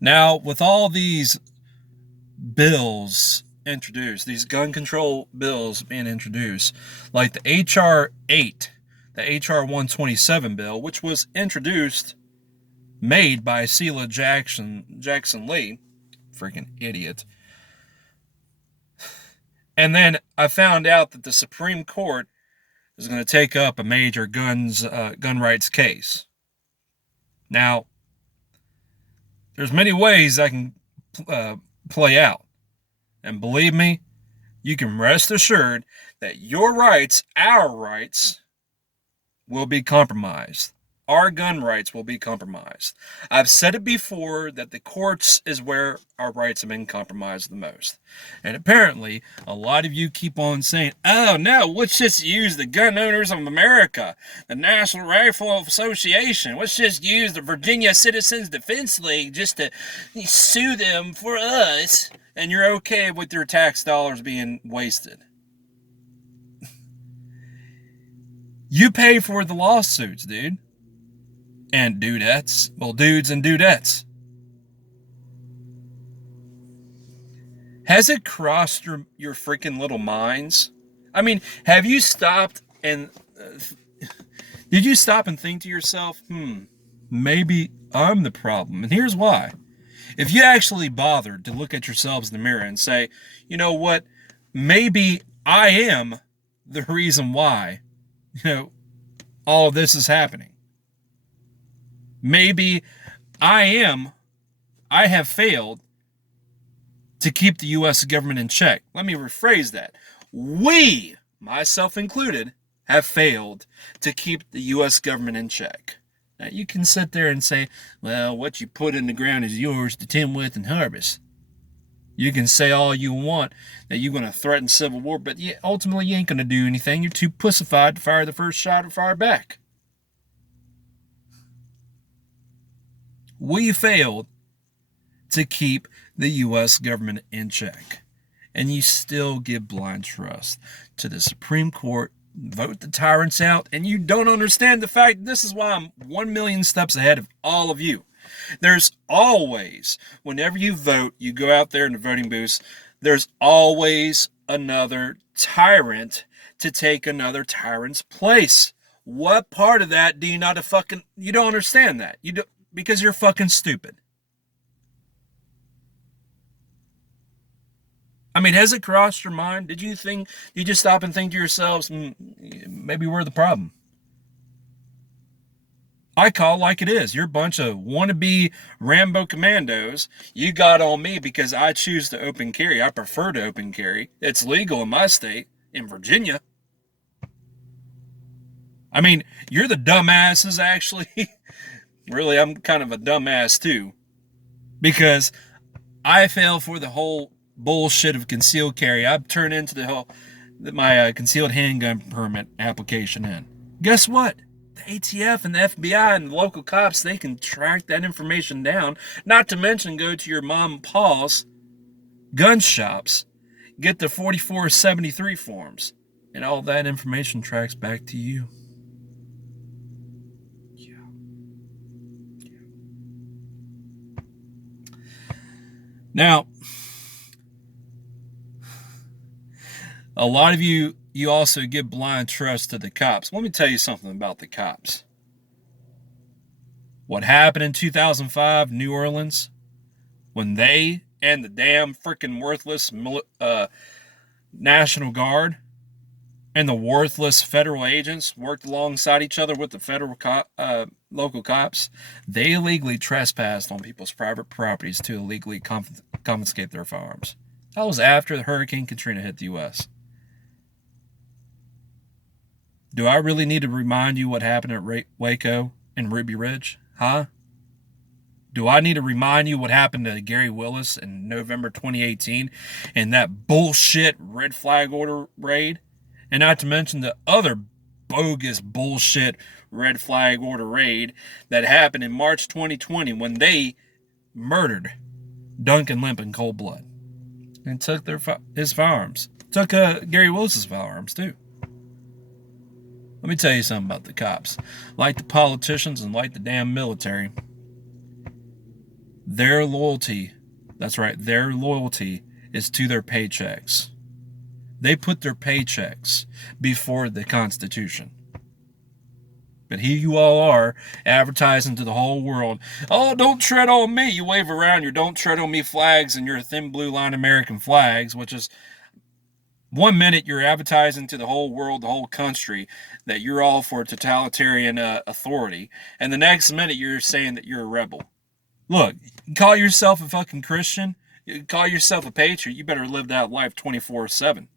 Now, with all these bills introduced, these gun control bills being introduced, like the H.R. 8, the H.R. 127 bill, which was introduced, made by Sheila Jackson Lee, freaking idiot. And then I found out that the Supreme Court is going to take up a major gun rights case. Now, there's many ways that can play out. And believe me, you can rest assured that your rights, our rights, will be compromised. Our gun rights will be compromised. I've said it before that the courts is where our rights have been compromised the most. And apparently, a lot of you keep on saying, oh no, let's just use the Gun Owners of America, the National Rifle Association, let's just use the Virginia Citizens Defense League just to sue them for us, and you're okay with your tax dollars being wasted. You pay for the lawsuits, dude. And dudettes. Well, dudes and dudettes. Has it crossed your freaking little minds? I mean, have you stopped and... did you stop and think to yourself, maybe I'm the problem? And here's why. If you actually bothered to look at yourselves in the mirror and say, you know what, maybe I am the reason why, all of this is happening. Maybe I have failed to keep the U.S. government in check. Let me rephrase that. We, myself included, have failed to keep the U.S. government in check. Now, you can sit there and say, well, what you put in the ground is yours to tend with and harvest. You can say all you want that you're going to threaten civil war, but ultimately you ain't going to do anything. You're too pussified to fire the first shot or fire back. We failed to keep the U.S. government in check. And you still give blind trust to the Supreme Court, vote the tyrants out, and you don't understand the fact this is why I'm 1 million steps ahead of all of you. There's always, whenever you vote, you go out there in the voting booths, there's always another tyrant to take another tyrant's place. What part of that do you not you don't understand that? You don't, because you're fucking stupid. I mean, has it crossed your mind? Did you just stop and think to yourselves, maybe we're the problem? I call like it is. You're a bunch of wannabe Rambo commandos. You got on me because I choose to open carry. I prefer to open carry. It's legal in my state, in Virginia. I mean, you're the dumbasses, actually. Really, I'm kind of a dumbass, too. Because I fell for the whole bullshit of concealed carry. I've turned into my concealed handgun permit application in. Guess what? The ATF and the FBI and the local cops, they can track that information down. Not to mention go to your mom and pa's gun shops, get the 4473 forms, and all that information tracks back to you. Now, a lot of you also give blind trust to the cops. Let me tell you something about the cops. What happened in 2005, New Orleans, when they and the damn freaking worthless National Guard and the worthless federal agents worked alongside each other with the federal local cops, they illegally trespassed on people's private properties to illegally confiscate their firearms. That was after Hurricane Katrina hit the U.S. Do I really need to remind you what happened at Waco and Ruby Ridge? Huh? Do I need to remind you what happened to Gary Willis in November 2018 and that bullshit red flag order raid? And not to mention the other bogus bullshit red flag order raid that happened in March 2020 when they murdered Duncan Lemp in cold blood and took his firearms. Took Gary Willis's firearms too. Let me tell you something about the cops. Like the politicians and like the damn military, Their loyalty, that's right, their loyalty is to their paychecks. They put their paychecks before the Constitution. But here you all are advertising to the whole world, oh, don't tread on me. You wave around your don't tread on me flags and your thin blue line American flags, which is 1 minute you're advertising to the whole world, the whole country, that you're all for totalitarian authority. And the next minute you're saying that you're a rebel. Look, you call yourself a fucking Christian, you call yourself a patriot, you better live that life 24/7.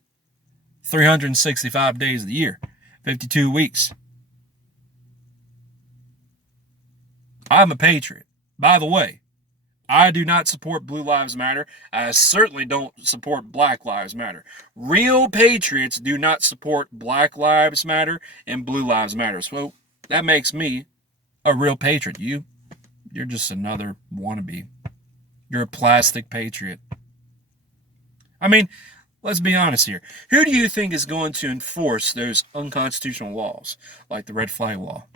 365 days of the year, 52 weeks. I'm a patriot. By the way, I do not support Blue Lives Matter. I certainly don't support Black Lives Matter. Real patriots do not support Black Lives Matter and Blue Lives Matter. So that makes me a real patriot. You're just another wannabe. You're a plastic patriot. I mean, let's be honest here. Who do you think is going to enforce those unconstitutional laws, like the red flag law?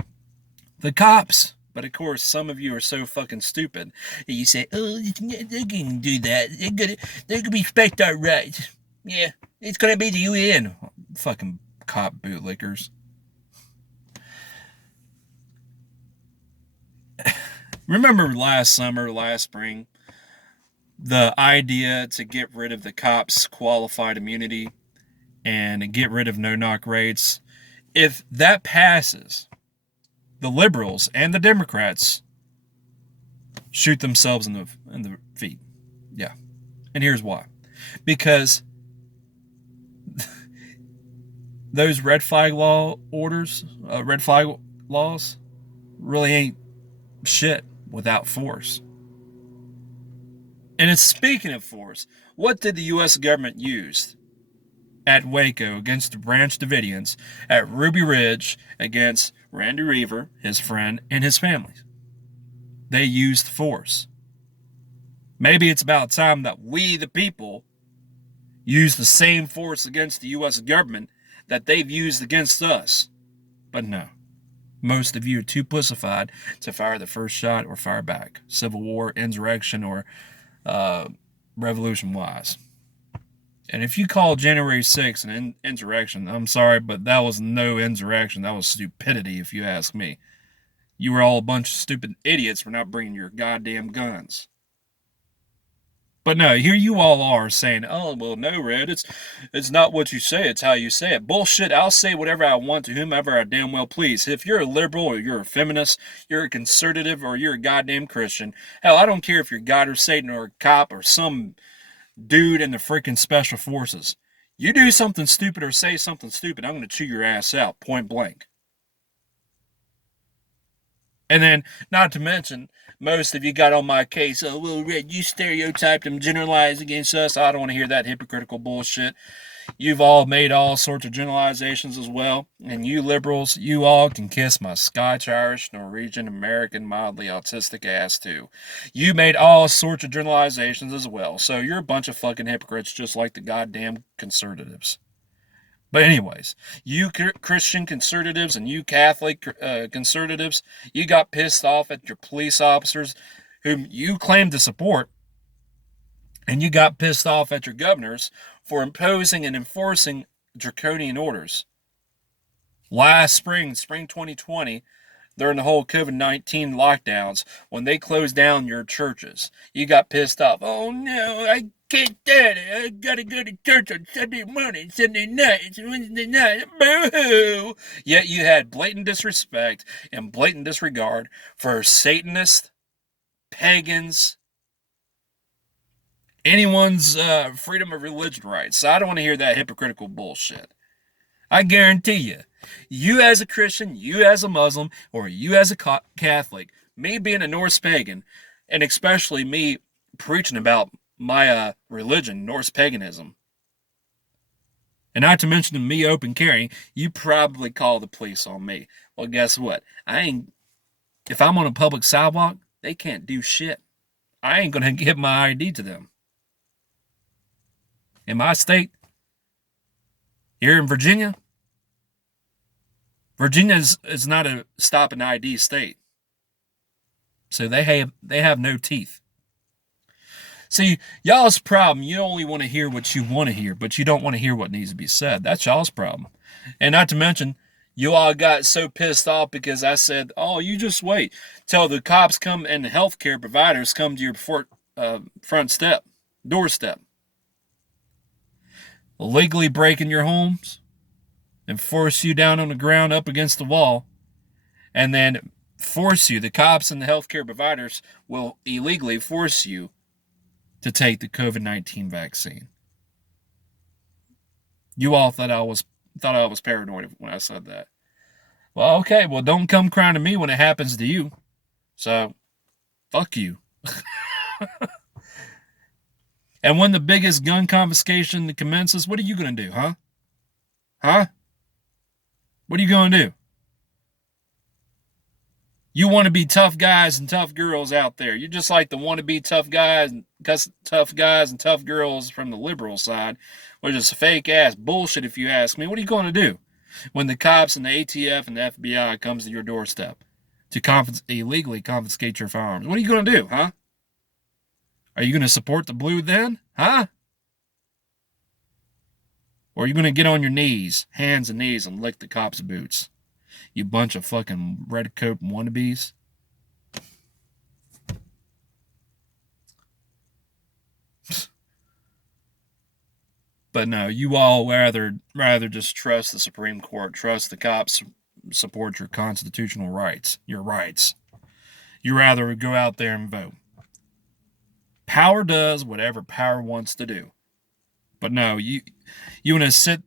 The cops. But of course, some of you are so fucking stupid. You say, oh, they can do that. They're gonna respect our rights. Yeah, it's gonna be the UN. Fucking cop bootlickers. Remember last summer, last spring, the idea to get rid of the cops' qualified immunity and get rid of no-knock raids? If that passes, the liberals and the Democrats shoot themselves in the feet. Yeah. And here's why. Because those red flag laws really ain't shit without force. And it's speaking of force, what did the U.S. government use at Waco against the Branch Davidians, at Ruby Ridge against Randy Reaver, his friend, and his family? They used force. Maybe it's about time that we, the people, use the same force against the U.S. government that they've used against us. But no. Most of you are too pussified to fire the first shot or fire back. Civil War, insurrection, or revolution-wise. And if you call January 6th an insurrection, I'm sorry, but that was no insurrection. That was stupidity, if you ask me. You were all a bunch of stupid idiots for not bringing your goddamn guns. But no, here you all are saying, oh, well, no, Red, it's not what you say, it's how you say it. Bullshit, I'll say whatever I want to whomever I damn well please. If you're a liberal or you're a feminist, you're a conservative or you're a goddamn Christian, hell, I don't care if you're God or Satan or a cop or some dude in the freaking special forces. You do something stupid or say something stupid, I'm going to chew your ass out, point blank. And then, not to mention, most of you got on my case, oh, well, Red, you stereotyped and generalized against us. I don't want to hear that hypocritical bullshit. You've all made all sorts of generalizations as well. And you liberals, you all can kiss my Scotch, Irish, Norwegian, American, mildly autistic ass too. You made all sorts of generalizations as well. So you're a bunch of fucking hypocrites just like the goddamn conservatives. But anyways, you Christian conservatives and you Catholic conservatives, you got pissed off at your police officers whom you claim to support, and you got pissed off at your governors for imposing and enforcing draconian orders. Last spring 2020, during the whole COVID-19 lockdowns, when they closed down your churches, you got pissed off. Oh no, I can't stand it. I gotta go to church on Sunday morning, Sunday night, Wednesday night. Boo-hoo! Yet you had blatant disrespect and blatant disregard for Satanists, pagans, anyone's freedom of religion rights. So I don't want to hear that hypocritical bullshit. I guarantee you, you as a Christian, you as a Muslim, or you as a Catholic, me being a Norse pagan, and especially me preaching about my religion, Norse paganism, and not to mention me open carrying, you probably call the police on me. Well, guess what? If I'm on a public sidewalk, they can't do shit. I ain't gonna give my ID to them. In my state, here in Virginia is not a stop and ID state. So they have no teeth. See, y'all's problem, you only want to hear what you want to hear, but you don't want to hear what needs to be said. That's y'all's problem. And not to mention, you all got so pissed off because I said, oh, you just wait till the cops come and the healthcare providers come to your front doorstep, illegally breaking your homes and force you down on the ground up against the wall, and then force you, the cops and the healthcare providers will illegally force you to take the COVID-19 vaccine. You all thought I was paranoid when I said that. Well, okay, well, don't come crying to me when it happens to you. So, fuck you. And when the biggest gun confiscation commences, what are you going to do, huh? Huh? What are you going to do? You want to be tough guys and tough girls out there. You're just like the wannabe tough guys and tough girls from the liberal side, which is fake ass bullshit if you ask me. What are you going to do when the cops and the ATF and the FBI comes to your doorstep to illegally confiscate your firearms? What are you going to do, huh? Are you going to support the blue then, huh? Or are you going to get on your knees, hands and knees, and lick the cops' boots? You bunch of fucking redcoat wannabes. But no, you all rather just trust the Supreme Court, trust the cops, support your constitutional rights, your rights. You rather go out there and vote. Power does whatever power wants to do. But no, you want to sit,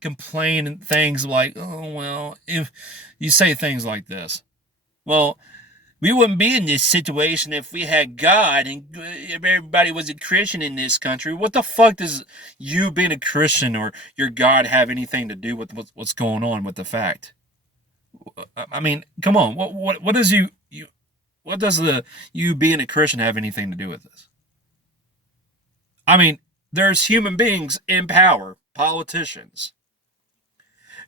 complain things like, oh, well, if you say things like this, well, we wouldn't be in this situation if we had God and if everybody was a Christian in this country. What the fuck does you being a Christian or your God have anything to do with what's going on with the fact? I mean, come on. What does what does you being a Christian have anything to do with this? I mean, there's human beings in power, politicians,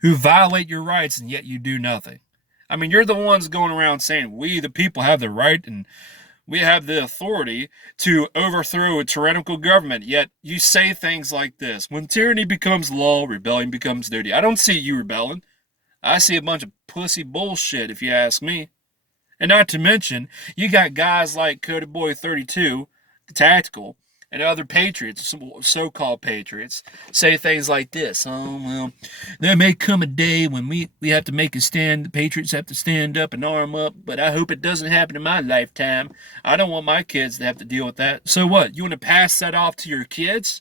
who violate your rights and yet you do nothing. I mean, you're the ones going around saying we, the people, have the right and we have the authority to overthrow a tyrannical government, yet you say things like this. When tyranny becomes law, rebellion becomes duty. I don't see you rebelling. I see a bunch of pussy bullshit, if you ask me. And not to mention, you got guys like Cody Boy 32, Tactical, and other patriots, so-called patriots, say things like this. Oh, well, there may come a day when we have to make a stand. The patriots have to stand up and arm up, but I hope it doesn't happen in my lifetime. I don't want my kids to have to deal with that. So what? You want to pass that off to your kids?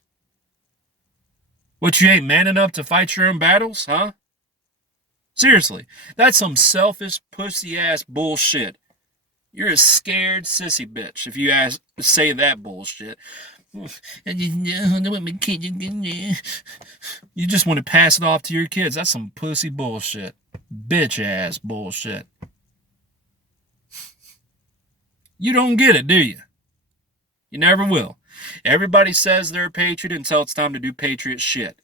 What, you ain't man enough to fight your own battles, huh? Seriously, that's some selfish, pussy-ass bullshit. You're a scared sissy bitch if you say that bullshit. You just want to pass it off to your kids. That's some pussy bullshit. Bitch ass bullshit. You don't get it, do you? You never will. Everybody says they're a patriot until it's time to do patriot shit.